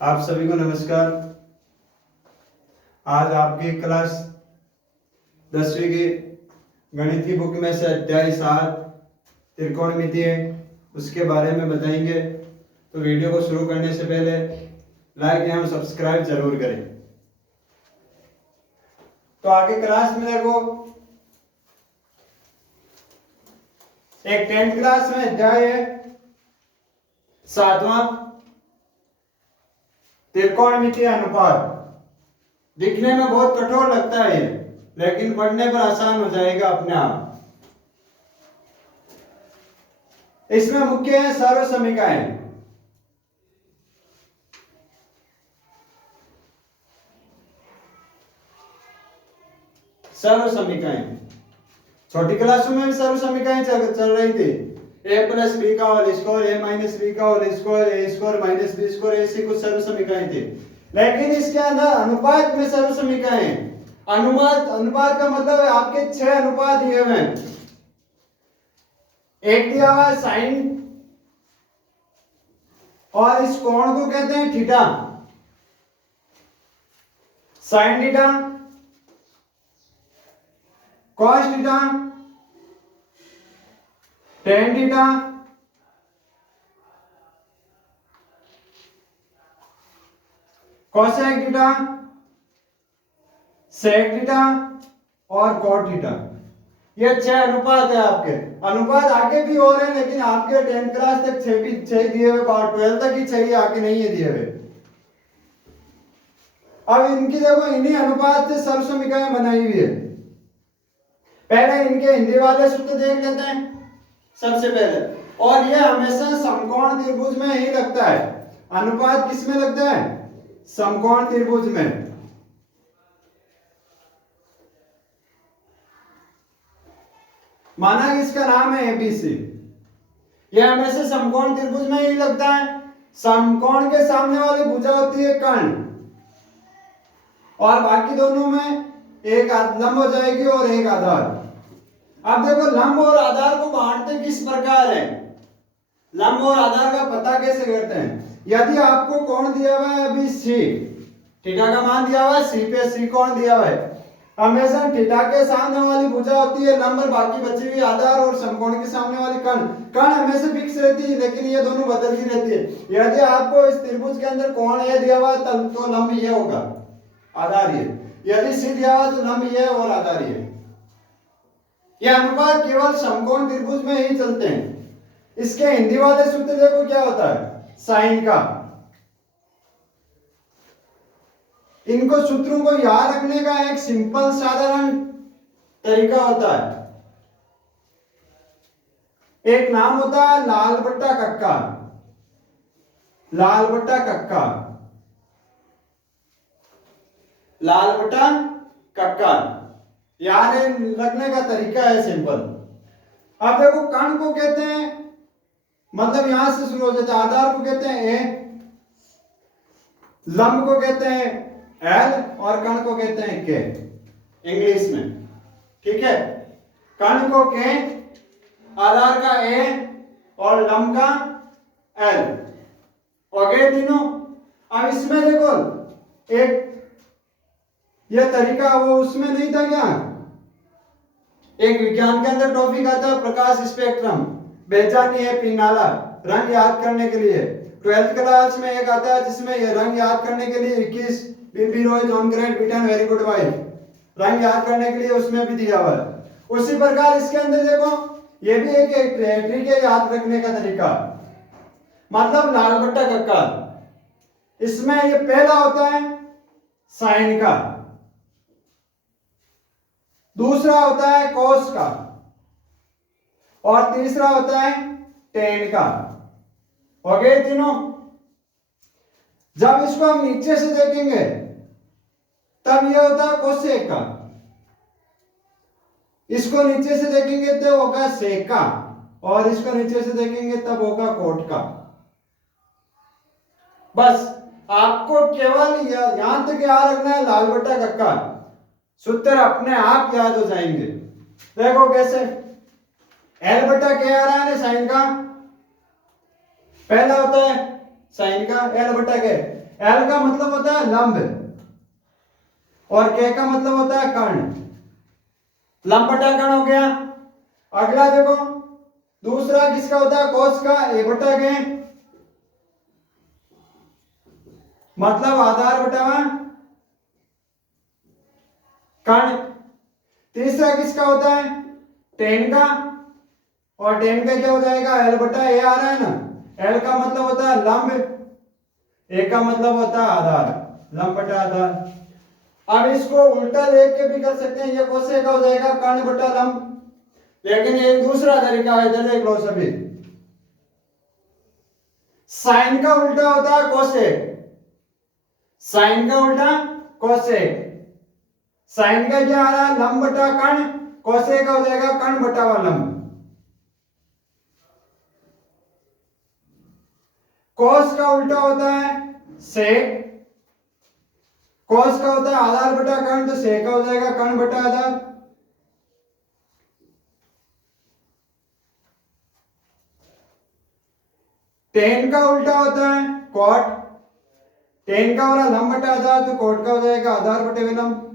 आप सभी को नमस्कार। आज आपकी क्लास 10वीं की गणित की बुक में से अध्याय 7 त्रिकोणमिति है, उसके बारे में बताएंगे। तो वीडियो को शुरू करने से पहले लाइक एवं सब्सक्राइब जरूर करें। तो आगे क्लास में देखो, एक 10th क्लास में अध्याय है 7वां त्रिकोणमितीय अनुपात। दिखने में बहुत कठोर लगता है ये, लेकिन पढ़ने पर आसान हो जाएगा अपने आप। इसमें मुख्य है सर्वसमीकाएं। सर्वसमीकाएं छोटी क्लासों में भी सर्वसमीकाएं चल रही थी। a प्लस बी का whole square, a minus B का whole square, a square minus B square, ऐसी कुछ सर्वसमीकाएं थी। लेकिन इसके अंदर अनुपात में सर्वसमीकाएं हैं। अनुपात का मतलब है आपके 6 अनुपात दिए हुए हैं। एक दिया हुआ है साइन, और इस कोण को कहते हैं theta. Sine theta, cos theta, tan theta, cosec theta, sec theta और कॉट थीटा। ये 6 अनुपात है आपके। अनुपात आगे भी हो रहे हैं, लेकिन आपके 10th क्लास तक 6 दिए हुए, 12 तक ही 6 आगे नहीं है दिए हुए। अब इनकी देखो, इन्हीं अनुपात से सर्वसमीकाएं बनाई हुई है। पहले इनके हिंदी वाले सूत्र देख लेते हैं सबसे पहले। और यह हमेशा समकोण त्रिभुज में ही लगता है। अनुपात किस में लगता है? समकोण त्रिभुज में। माना कि इसका नाम है एबीसी। यह हमेशा समकोण त्रिभुज में ही लगता है। समकोण के सामने वाली भुजा होती है कर्ण, और बाकी दोनों में एक लंब हो जाएगी और एक आधार। अब देखो, लंब और आधार को बांटते किस प्रकार है, लंब और आधार का पता कैसे करते हैं। यदि आपको कोण दिया हुआ है अभी सी, थीटा का मान दिया हुआ है सी पे, सी कोण दिया हुआ है, हमेशा थीटा के सामने वाली भुजा होती है लंब, बाकी बची हुई आधार, और समकोण के सामने वाली कर्ण। कर्ण हमेशा फिक्स रहती है, लेकिन ये दोनों बदलती रहती है। यदि आपको इस त्रिभुज के अंदर कोण ये दिया हुआ है, तब तो लंब ये होगा, आधार ये। यदि सी दिया हुआ तो लंब ये और आधार ये। ये अनुपात केवल समकोण त्रिभुज में ही चलते हैं। इसके हिंदी वाले सूत्र देखो क्या होता है, साइन का। इनको सूत्रों को याद रखने का एक सिंपल साधारण तरीका होता है। एक नाम होता है लाल बट्टा कक्का। लाल बट्टा कक्का, लाल बट्टा कक्का, याद रखने का तरीका है सिंपल। अब देखो, कर्ण को कहते हैं, मतलब यहां से शुरू हो जाता है, आधार को कहते हैं ए, लंब को कहते हैं एल, और कर्ण को कहते हैं के इंग्लिश में। ठीक है, कर्ण को के, आधार का ए और लंब का एल, हो गए तीनों। अब इसमें देखो, एक यह तरीका वो उसमें नहीं था क्या, एक विज्ञान के अंदर टॉपिक आता है प्रकाश स्पेक्ट्रम, बेचानी है पीनाला, रंग याद करने के लिए। 12th क्लास में एक आता है जिसमें ये रंग याद करने के लिए 21 बीबी रॉय जॉन ग्रेट बिटन वेरी गुड वाइफ, रंग याद करने के लिए उसमें भी दिया हुआ है। उसी प्रकार इसके अंदर देखो, ये भी एक ट्रिक है याद रखने का तरीका, मतलब लाल बट्टा कक्का। इसमें ये पहला होता है साइन का, दूसरा होता है कोस का, और तीसरा होता है टेन का। हो गए तीनों। जब इसको हम नीचे से देखेंगे तब यह होता है कोसेक का, इसको नीचे से देखेंगे तो होगा सेक का, और इसको नीचे से देखेंगे तब होगा कोट का। बस आपको केवल यहां तक याद रखना है लाल बट्टा कक्का, सूत्र अपने आप याद हो जाएंगे। देखो कैसे, एल बट्टा क्या आ रहा है साइन का, पहला होता है साइन का एल बटा के, एल का मतलब होता है लंब और के का मतलब होता है कर्ण। लंब बटा कर्ण हो गया। अगला देखो, दूसरा किसका होता है, कोस का, ए बटा के, मतलब आधार बटा कर्ण। तीसरा किसका होता है, टेन का, और टेन का क्या हो जाएगा, एल बटा ए आ रहा है ना। एल का मतलब होता है लंब, ए का मतलब होता है आधार, लंब बटा आधार। अब इसको उल्टा लेके के भी कर सकते हैं, ये कोसे का हो जाएगा कर्ण बटा लंब। लेकिन एक दूसरा तरीका है, इधर देख लो सभी, साइन का उल्टा होता है कोसेक, साइन का उल्टा कोसेक। साइन का क्या आ रहा है, लंब बटा कर्ण, कोसेक का हो जाएगा कर्ण बटा लंब। कोस का उल्टा होता है सेक, कोस का होता है आधार बटा कर्ण, तो सेक का हो जाएगा कर्ण बटा आधार। टेन का उल्टा होता है कॉट, टेन का हो रहा लंब बटा आधार, तो कॉट का हो जाएगा आधार बटे विलंब।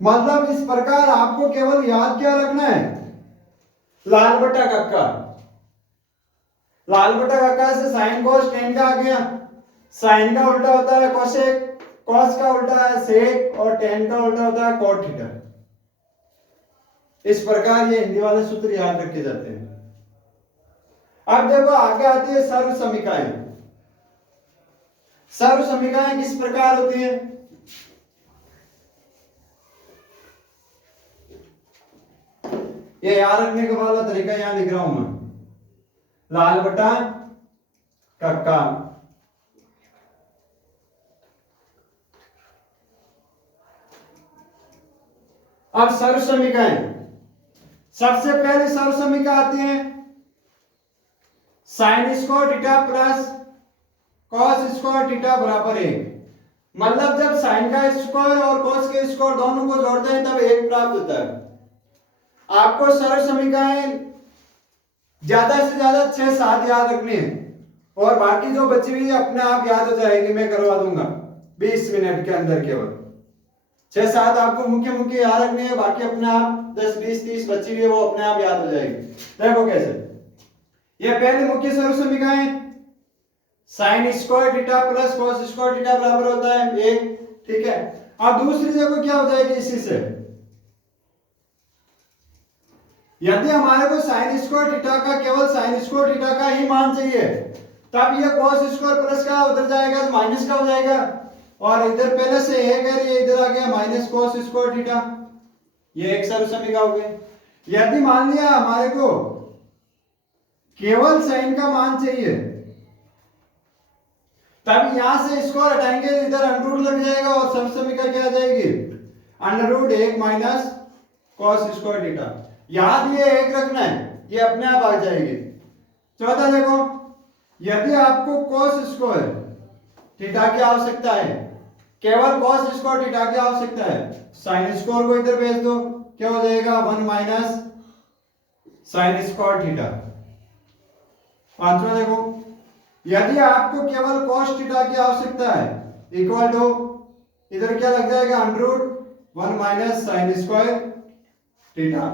मतलब इस प्रकार आपको केवल याद क्या रखना है, लाल बटा कक्का, लाल बटा कक्का से साइन कोस टेन का आ गया। साइन का उल्टा होता है कोसेक, कॉस का उल्टा है सेक, और टेन का उल्टा होता है कॉट थीटा। इस प्रकार ये हिंदी वाले सूत्र याद रखे जाते हैं। अब देखो आगे आती है सर्व समीकरण। सर्व समीकरण किस प्रकार होती है, ये याद रखने का वाला तरीका यहां लिख रहा हूं मैं, लाल बटा कक्का, अब सर्व समीकरण, सबसे पहले सर्व समीकरण आती है sign square theta plus cos square theta बराबर 1। मतलब जब साइन का स्क्वायर और कॉस के स्क्वायर दोनों को जोड़ते हैं तब 1 प्राप्त होता है। आपको सर्व समीकरण ज्यादा से ज्यादा 6-7 याद रखनी है, और बाकी जो बची हुई है अपने आप याद हो जाएगी, मैं करवा दूंगा 20 मिनट के अंदर। केवल 6-7 आपको मुख्य मुख्य याद रखनी है, बाकी अपने आप 10-20-30 बची हुई है वो अपने आप याद हो जाएगी। देखो कैसे, ये पहले मुख्य सर्व समीकरण sign square theta plus cos square theta बराबर होता है 1, ठीक है। अब दूसरी देखो क्या हो जाएगी इसी से, यदि हमारे को साइन स्क्वायर थीटा का, केवल साइन स्क्वायर थीटा का ही मान चाहिए, तब ये कॉस स्क्वायर प्लस का उधर जाएगा तो माइनस का हो जाएगा, और इधर पहले से एक है, ये इधर आ गया माइनस कॉस स्क्वायर थीटा, ये एक सर्व समीकरण हो गई। यदि मान लिया हमारे को केवल साइन का मान चाहिए, तब यहां से स्क्वायर हटाएंगे, इधर अंडर रूट लग जाएगा, और सर्व समीकरण क्या आ जाएगी, under root 1 minus cos square theta. याद ये एक रखना है, ये अपने आप आ जाएगी। चौथा देखो, यदि आपको कॉस स्क्वायर थीटा की आवश्यकता है, केवल कॉस स्क्वायर थीटा की आवश्यकता है, साइन स्क्वायर को इधर भेज दो, क्या हो जाएगा 1 माइनस साइन स्क्वायर थीटा। पांचवा देखो, यदि आपको केवल कॉस थीटा की आवश्यकता है, इक्वल टू इधर क्या लग जाएगा under root 1 minus sine square theta.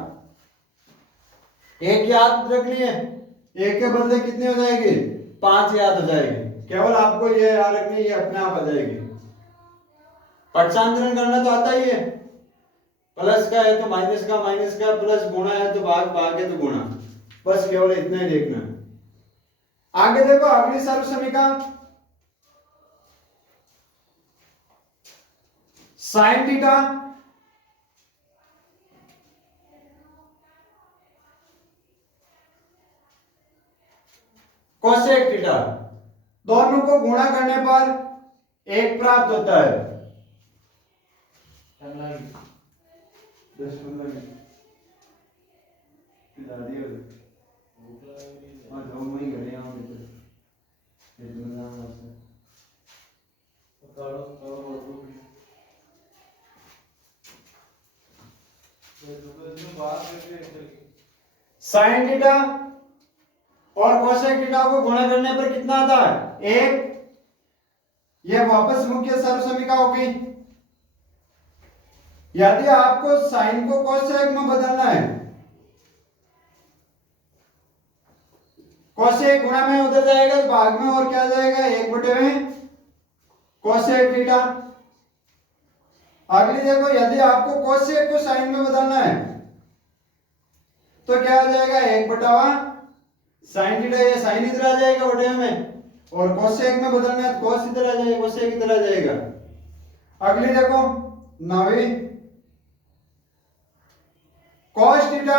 एक याद रखनी है, एक के बदले कितनी हो जाएगी 5 याद हो जाएगी, केवल आपको ये याद रखनी है, ये अपने आप आ जाएगी। पक्षांतरण करना तो आता ही है, प्लस का है तो माइनस का, माइनस का प्लस, गुणा है तो भाग, भाग है तो गुणा, बस केवल इतना ही देखना है। आगे देखो अगली सर्व समीकरण साइन थीटा कोसेक थीटा, दोनों को गुणा करने पर 1 प्राप्त होता है। 10-15 मिनट साइन थीटा और कोसेक थीटा को गुणा करने पर कितना आता है 1, ये वापस मुख्य सर्वसमीका हो गई। यदि आपको साइन को कोसेक में बदलना है, कोसेक गुणा में उधर जाएगा तो भाग में और क्या जाएगा, 1/में कोसेक थीटा। अगली देखो, यदि आपको कोसेक को साइन में बदलना है तो क्या आ जाएगा, 1/साइन थीटा। ये साइन इधर आ जाएगा बटे में, और कोसेक में बदलना है तो कोस इधर आ जाएगा, कोसेक इधर आ जाएगा। अगली देखो 9वीं, कॉस थीटा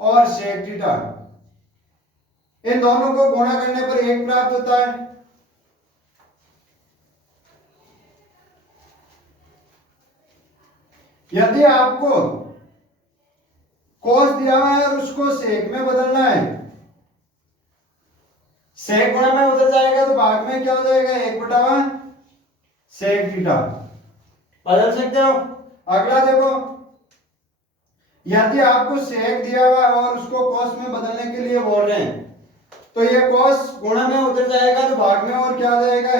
और सेक थीटा, इन दोनों को गुणा करने पर 1 प्राप्त होता है। यदि आपको कॉस दिया हुआ है और उसको सेक में बदलना है, सेक गुणा में उधर जाएगा तो भाग में क्या हो जाएगा, 1/सेक थीटा। बदल सकते हो। अगला देखो, यदि आपको सेक दिया हुआ है और उसको कॉस में बदलने के लिए बोल रहे हैं तो ये कॉस गुणा में उधर जाएगा तो भाग में और क्या आ जाएगा,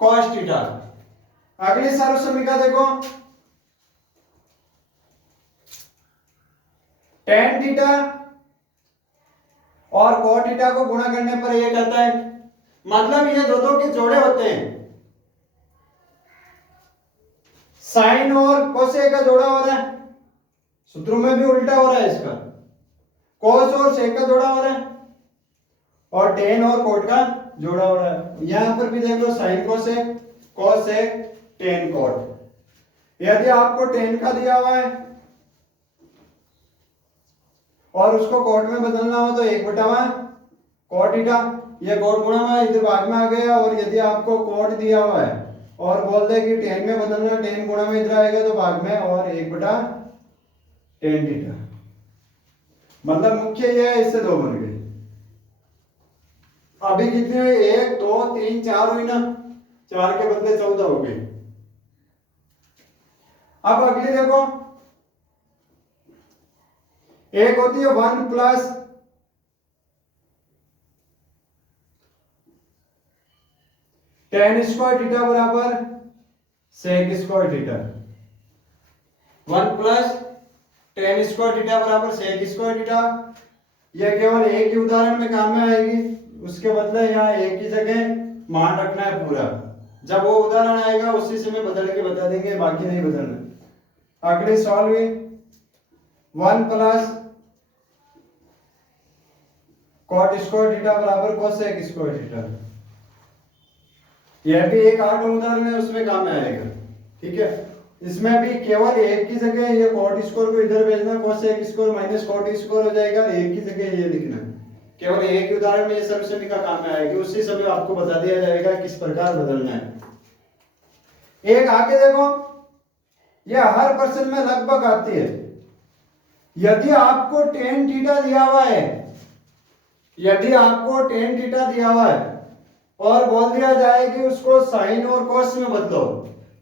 1/कॉस थीटा। अगली सर्वसमीका देखो, टेन थीटा और कॉट थीटा को गुणा करने पर ये कहता है, मतलब ये दो के जोड़े होते हैं। साइन और कोसेक का जोड़ा हो रहा है, सूत्रों में भी उल्टा हो रहा है इसका। कोस और सेक का जोड़ा हो रहा है और टेन और कोट का जोड़ा हो रहा है। यहां पर भी देख लो, साइन कोसेक, कोस सेक, टेन कोट। यदि आपको टेन का दिया हुआ है और उसको कोट में बदलना हो तो 1/कॉट थीटा, ये कोट गुणा में इधर भाग में आ गया। और यदि आपको कोट दिया हुआ है और बोल दे कि टेन में बदलना, टेन गुणा में इधर आएगा तो भाग में और 1/tan थीटा। मतलब मुख्य ये है, इससे 2 बन गए। अभी कितने हुए, 1 2 3 4 हुई ना, 4 के बदले 14 हो गए। अब अगली देखो, एक होती है 1 प्लस टेन स्क्वायर थीटा बराबर sec square theta. 1 plus tan square theta बराबर सेक स्क्वायर थीटा। यह केवल एक ही उदाहरण में काम में आएगी, उसके बदले यहाँ एक ही जगह मान रखना है पूरा। जब वो उदाहरण आएगा उसी से में बदल के बता देंगे, बाकी नहीं बदलना। अगली solve 1 plus cot square theta बराबर कोसेक स्क्वायर थीटा। यह भी एक आठ उदाहरण है, उसमें काम में आएगा। ठीक है, इसमें भी केवल एक की जगह ये कॉट स्क्वायर को इधर भेजना, cosec square minus cot square हो जाएगा, एक की जगह ये लिखना। केवल एक ही उदाहरण में ये सर्वसमीका काम में आएगी, उसी समय आपको बता दिया जाएगा किस प्रकार बदलना है। एक आगे देखो, ये हर प्रश्न में लगभग आती है। यदि आपको टेन थीटा दिया हुआ है, यदि आपको टेन थीटा दिया हुआ है और बोल दिया जाए कि उसको साइन और कॉस में बदलो,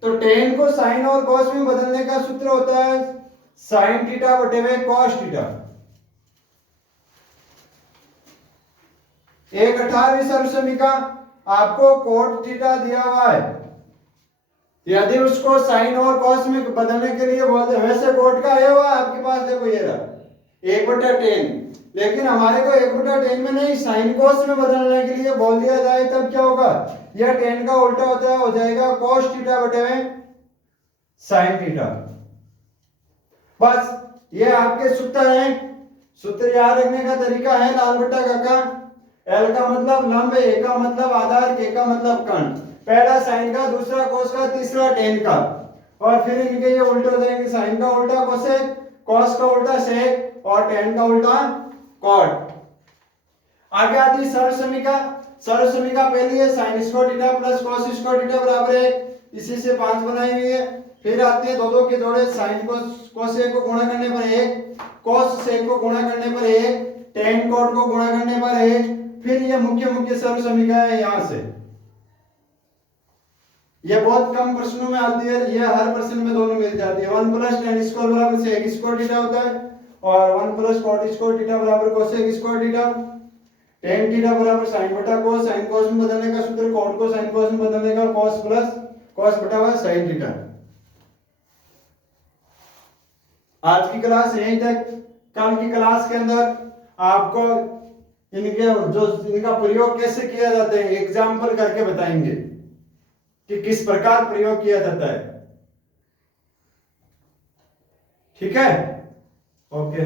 तो टेन को साइन और कॉस में बदलने का सूत्र होता है साइन थीटा बटे में कॉस थीटा। एक 18वीं सर्वसमीका, आपको कोट थीटा दिया हुआ है, यदि उसको साइन और कॉस में बदलने के लिए बोलते, वैसे कोट का आया हुआ आपके पास, देखो ये रहा 1/10, लेकिन हमारे को 1/10 में नहीं, साइन कॉस में बदलने के लिए बोल दिया जाए तब क्या होगा, यह टेन का उल्टा होता है, हो जाएगा कॉस थीटा बटे में साइन थीटा। बस ये आपके सूत्र हैं। सूत्र याद रखने का तरीका है लाल बट्टा काका। एल का मतलब लंब, ए का मतलब आधार, के का मतलब कर्ण। पहला साइन का, दूसरा कोस का, तीसरा टेन का, और फिर इनके ये उल्टे हो जाएंगे, साइन का उल्टा कोसेक, कॉस का उल्टा सेक और टेन का उल्टा कॉट। आगे आती सर्वसमीका। सर्वसमीका पहली है sign square theta plus cos square theta बराबर 1, इसी से 5 बनाई हुई है। फिर आती है दो के जोड़े, साइन कॉस सेक को गुणा करने पर 1, कॉस सेक को गुणा करने पर 1, टेन कॉट को गुणा करने पर 1। फिर ये मुख्य सर्वसमीका है यहां से। ये बहुत कम प्रश्नों में आती है, ये हर प्रश्न में दोनों मिल जाती है। 1 प्लस टेन स्क्वायर बराबर सेक स्क्वायर थीटा होता है और 1 प्लस कॉट स्क्वायर थीटा बराबर cosec square theta. Tan theta बराबर साइन बटा कोस, साइन कोस में बदलने का सूत्र कॉट को साइन कोस में बदलने का कॉस प्लस कॉस बटा हुआ साइन थीटा। आज की क्लास यहीं तक। कल की क्लास के अंदर आपको इनके जो इनका प्रयोग कैसे किया जाता है एग्जाम्पल करके बताएंगे कि किस प्रकार प्रयोग किया जाता है। ठीक है, ओके।